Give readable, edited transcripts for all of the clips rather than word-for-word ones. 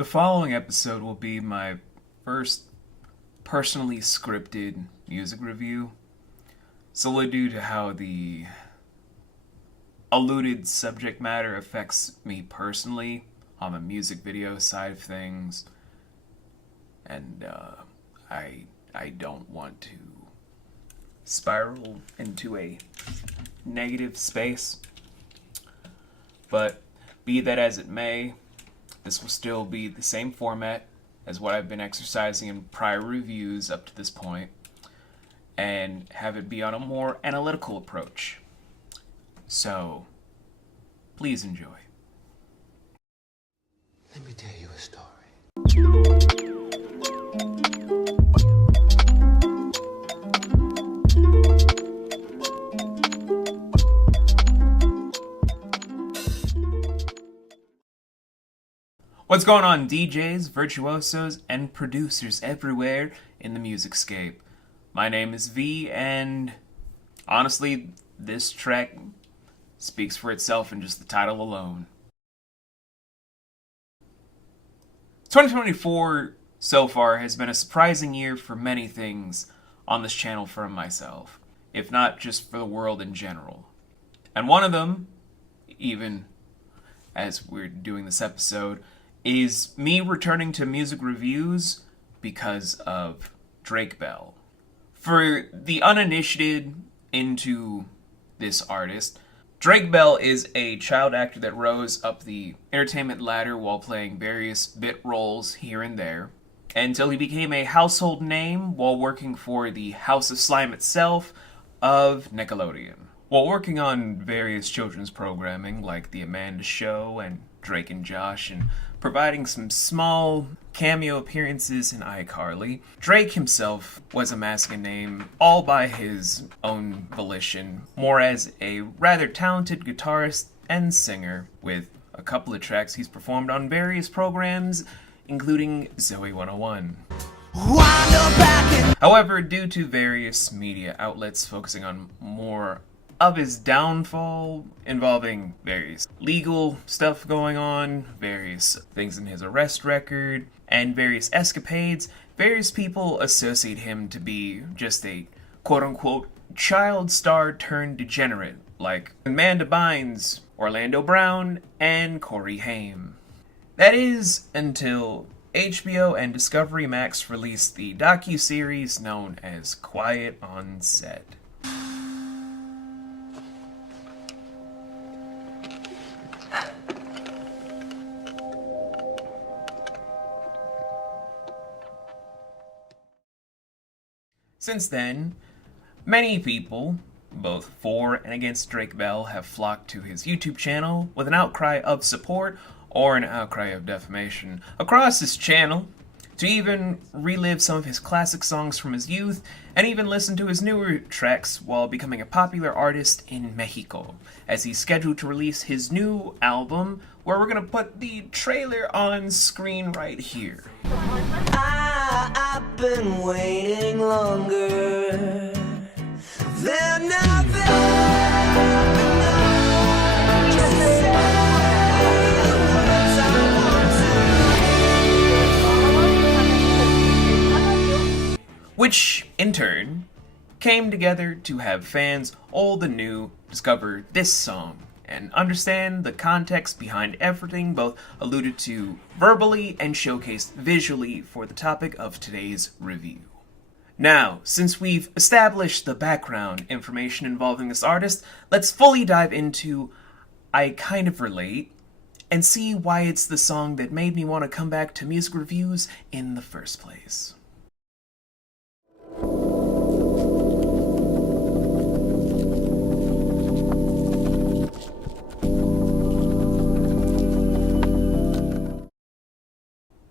The following episode will be my first personally scripted music review, solely due to how the alluded subject matter affects me personally on the music video side of things, and I don't want to spiral into a negative space. But be that as it may, this will still be the same format as what I've been exercising in prior reviews up to this point, and have it be on a more analytical approach. So, please enjoy. Let me tell you a story. What's going on, DJs, virtuosos, and producers everywhere in the musicscape? My name is V, and honestly, this track speaks for itself in just the title alone. 2024 so far has been a surprising year for many things on this channel for myself, if not just for the world in general. And one of them, even as we're doing this episode, is me returning to music reviews because of Drake Bell. For the uninitiated into this artist, Drake Bell is a child actor that rose up the entertainment ladder while playing various bit roles here and there, until he became a household name while working for the House of Slime itself of Nickelodeon. While working on various children's programming like The Amanda Show and Drake and Josh, and providing some small cameo appearances in iCarly, Drake himself was amassing a name all by his own volition, more as a rather talented guitarist and singer, with a couple of tracks he's performed on various programs, including Zoe 101. However, due to various media outlets focusing on more of his downfall, involving various legal stuff going on, various things in his arrest record, and various escapades, various people associate him to be just a quote-unquote child star turned degenerate, like Amanda Bynes, Orlando Brown, and Corey Haim. That is, until HBO and Discovery Max released the docu-series known as Quiet on Set. Since then, many people, both for and against Drake Bell, have flocked to his YouTube channel with an outcry of support or an outcry of defamation across his channel, to even relive some of his classic songs from his youth, and even listen to his newer tracks while becoming a popular artist in Mexico, as he's scheduled to release his new album, where we're going to put the trailer on screen right here. I've been waiting longer than nothing. Which, in turn, came together to have fans, old and new, discover this song and understand the context behind everything both alluded to verbally and showcased visually for the topic of today's review. Now, since we've established the background information involving this artist, let's fully dive into I Kind of Relate and see why it's the song that made me want to come back to music reviews in the first place.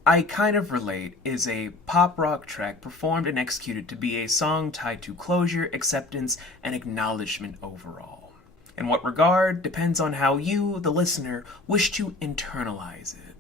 I Kind of Relate is a pop rock track performed and executed to be a song tied to closure, acceptance, and acknowledgement overall. In what regard depends on how you, the listener, wish to internalize it.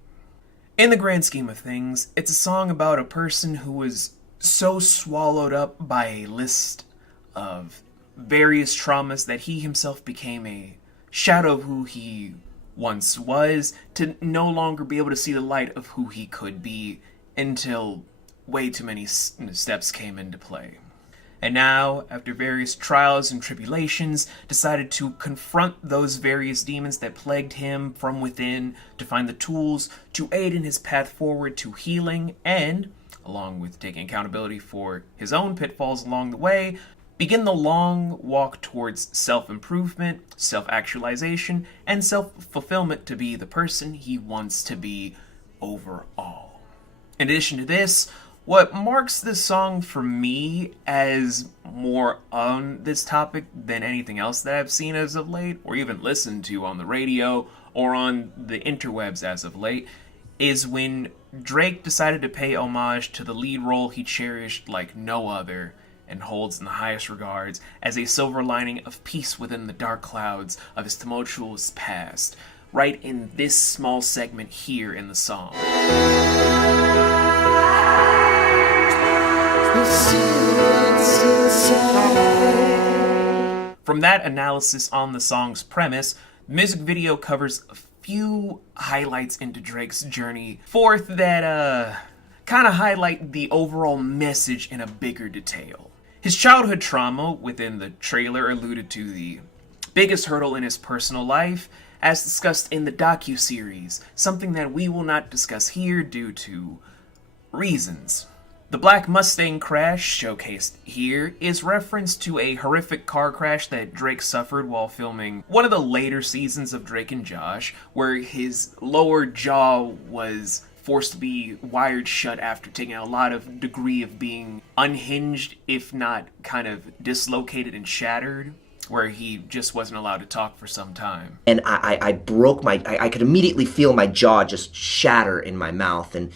In the grand scheme of things, it's a song about a person who was so swallowed up by a list of various traumas that he himself became a shadow of who he once was, to no longer be able to see the light of who he could be until way too many steps came into play. And now, after various trials and tribulations, decided to confront those various demons that plagued him from within to find the tools to aid in his path forward to healing and, along with taking accountability for his own pitfalls along the way, begin the long walk towards self-improvement, self-actualization, and self-fulfillment to be the person he wants to be overall. In addition to this, what marks this song for me as more on this topic than anything else that I've seen as of late, or even listened to on the radio or on the interwebs as of late, is when Drake decided to pay homage to the lead role he cherished like no other and holds in the highest regards as a silver lining of peace within the dark clouds of his tumultuous past, right in this small segment here in the song. From that analysis on the song's premise, the music video covers a few highlights into Drake's journey forth that kind of highlight the overall message in a bigger detail. His childhood trauma within the trailer alluded to the biggest hurdle in his personal life, as discussed in the docu-series, something that we will not discuss here due to reasons. The Black Mustang crash showcased here is reference to a horrific car crash that Drake suffered while filming one of the later seasons of Drake and Josh, where his lower jaw was forced to be wired shut after taking a lot of degree of being unhinged, if not kind of dislocated and shattered, where he just wasn't allowed to talk for some time. And I broke I could immediately feel my jaw just shatter in my mouth, and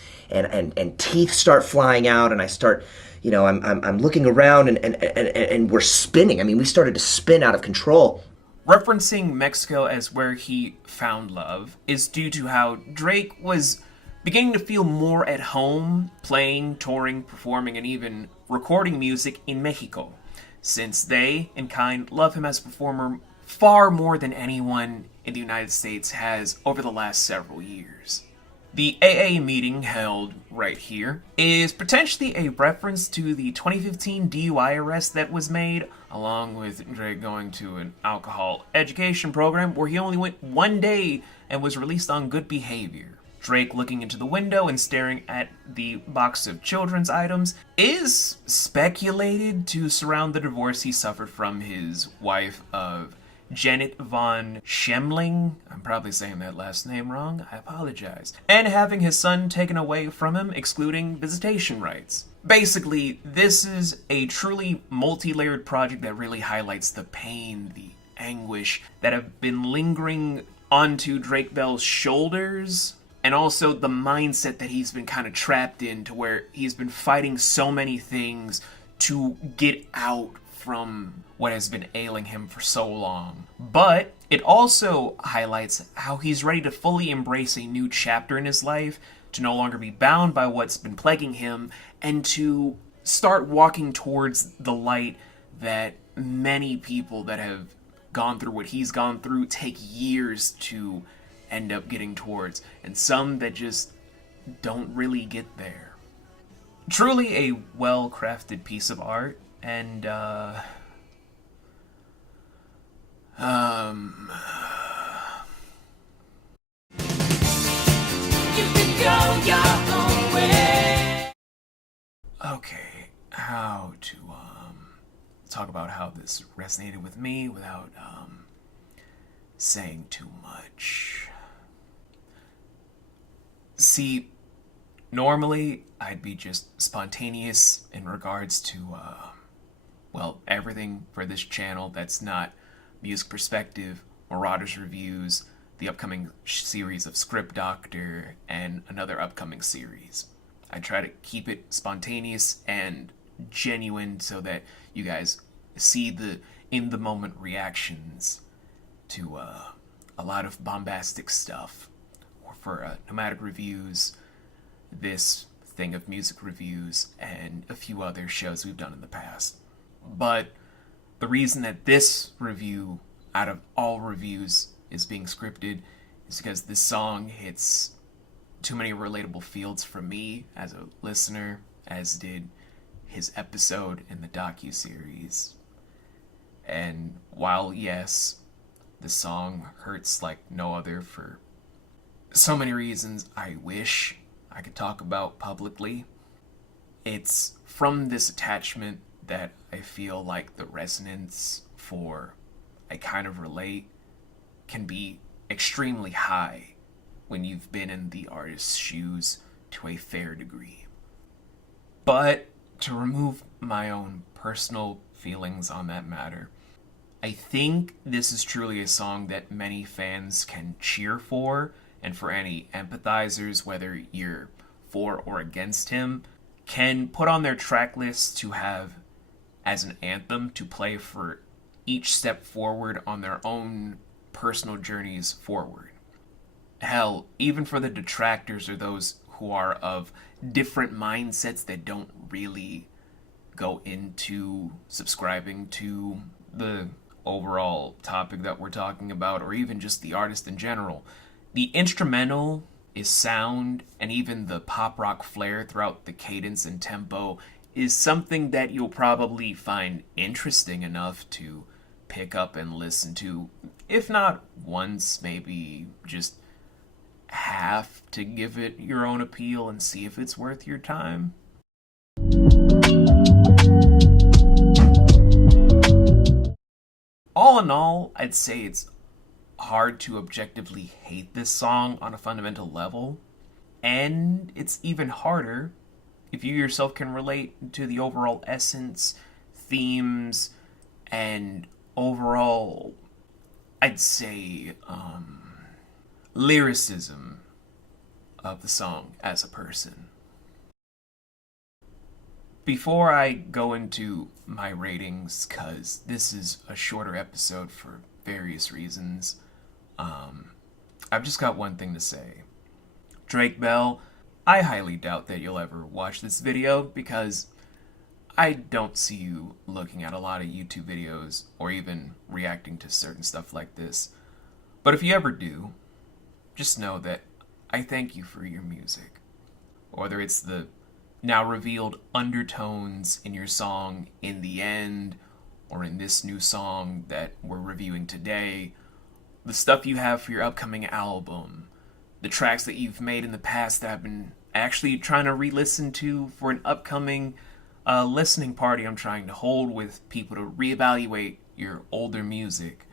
teeth start flying out, and I start, I'm looking around, and we're spinning. I mean, we started to spin out of control. Referencing Mexico as where he found love is due to how Drake was beginning to feel more at home playing, touring, performing, and even recording music in Mexico, since they, in kind, love him as a performer far more than anyone in the United States has over the last several years. The AA meeting held right here is potentially a reference to the 2015 DUI arrest that was made, along with Drake going to an alcohol education program where he only went 1 day and was released on good behavior. Drake looking into the window and staring at the box of children's items is speculated to surround the divorce he suffered from his wife of Janet von Schemling, I'm probably saying that last name wrong, I apologize, and having his son taken away from him, excluding visitation rights. Basically, this is a truly multi-layered project that really highlights the pain, the anguish that have been lingering onto Drake Bell's shoulders, and also the mindset that he's been kind of trapped in, to where he's been fighting so many things to get out from what has been ailing him for so long. But it also highlights how he's ready to fully embrace a new chapter in his life, to no longer be bound by what's been plaguing him, and to start walking towards the light that many people that have gone through what he's gone through take years to end up getting towards, and some that just don't really get there. Truly a well-crafted piece of art, and You can go your own way. Okay, how to talk about how this resonated with me without saying too much. See, normally I'd be just spontaneous in regards to, everything for this channel that's not Music Perspective, Marauders Reviews, the upcoming series of Script Doctor, and another upcoming series. I try to keep it spontaneous and genuine so that you guys see the in-the-moment reactions to a lot of bombastic stuff. For Nomadic Reviews, this thing of music reviews, and a few other shows we've done in the past. But the reason that this review, out of all reviews, is being scripted is because this song hits too many relatable fields for me as a listener, as did his episode in the docuseries. And while, yes, the song hurts like no other for so many reasons I wish I could talk about publicly, it's from this attachment that I feel like the resonance for I Kind of Relate can be extremely high when you've been in the artist's shoes to a fair degree. But to remove my own personal feelings on that matter, I think this is truly a song that many fans can cheer for, and for any empathizers, whether you're for or against him, can put on their track list to have as an anthem to play for each step forward on their own personal journeys forward. Hell, even for the detractors or those who are of different mindsets that don't really go into subscribing to the overall topic that we're talking about, or even just the artist in general, the instrumental is sound, and even the pop rock flair throughout the cadence and tempo is something that you'll probably find interesting enough to pick up and listen to, if not once, maybe just half, to give it your own appeal and see if it's worth your time. All in all, I'd say it's hard to objectively hate this song on a fundamental level, and it's even harder if you yourself can relate to the overall essence, themes, and overall, I'd say, lyricism of the song as a person. Before I go into my ratings, because this is a shorter episode for various reasons, I've just got one thing to say. Drake Bell, I highly doubt that you'll ever watch this video, because I don't see you looking at a lot of YouTube videos or even reacting to certain stuff like this. But if you ever do, just know that I thank you for your music. Whether it's the now revealed undertones in your song In the End, or in this new song that we're reviewing today, the stuff you have for your upcoming album, the tracks that you've made in the past that I've been actually trying to re-listen to for an upcoming listening party I'm trying to hold with people to reevaluate your older music.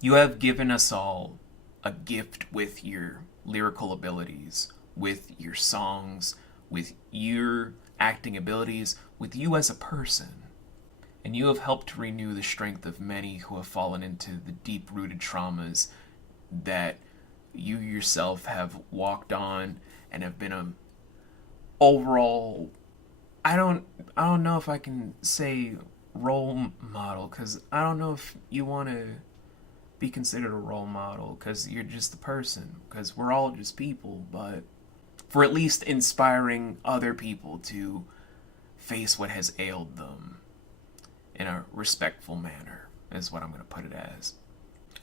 You have given us all a gift with your lyrical abilities, with your songs, with your acting abilities, with you as a person. And you have helped to renew the strength of many who have fallen into the deep-rooted traumas that you yourself have walked on and have been a overall, I don't know if I can say role model, because I don't know if you want to be considered a role model, because you're just a person, because we're all just people, but for at least inspiring other people to face what has ailed them in a respectful manner, is what I'm going to put it as.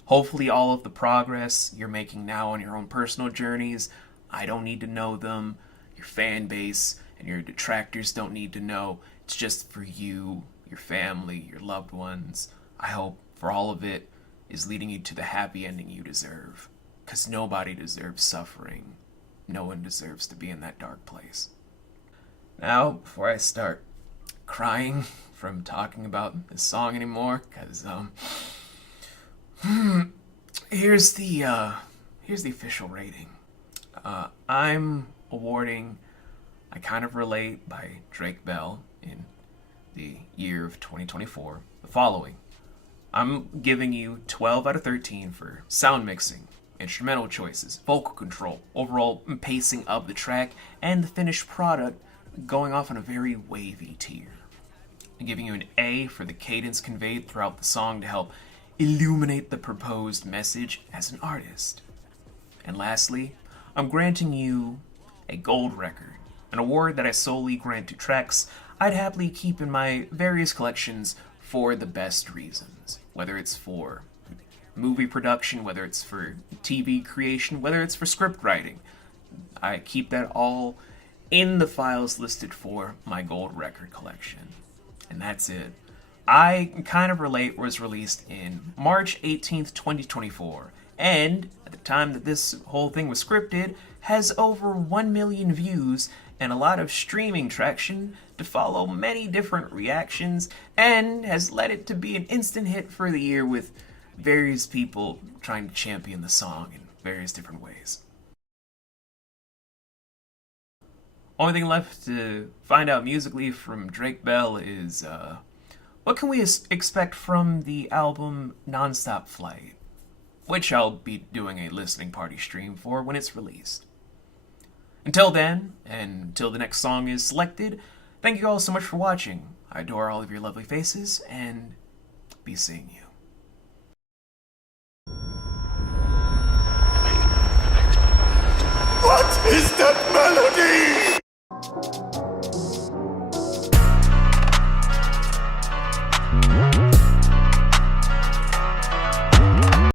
Hopefully all of the progress you're making now on your own personal journeys, I don't need to know them, your fan base and your detractors don't need to know. It's just for you, your family, your loved ones. I hope for all of it is leading you to the happy ending you deserve, because nobody deserves suffering. No one deserves to be in that dark place. Now, before I start crying from talking about this song anymore, because here's the official rating. I'm awarding I Kind of Relate by Drake Bell in the year of 2024 the following. I'm giving you 12 out of 13 for sound mixing, instrumental choices, vocal control, overall pacing of the track, and the finished product going off on a very wavy tier. I'm giving you an A for the cadence conveyed throughout the song to help illuminate the proposed message as an artist. And lastly, I'm granting you a gold record, an award that I solely grant to tracks I'd happily keep in my various collections for the best reasons, whether it's for movie production, whether it's for TV creation, whether it's for script writing. I keep that all in the files listed for my gold record collection. And that's it. I Kind of Relate was released in March 18th, 2024, and at the time that this whole thing was scripted, has over 1 million views and a lot of streaming traction to follow many different reactions, and has led it to be an instant hit for the year with various people trying to champion the song in various different ways. Only thing left to find out musically from Drake Bell is, what can we expect from the album Non-Stop Flight, which I'll be doing a listening party stream for when it's released. Until then, and until the next song is selected, thank you all so much for watching. I adore all of your lovely faces, and be seeing you. What is that melody?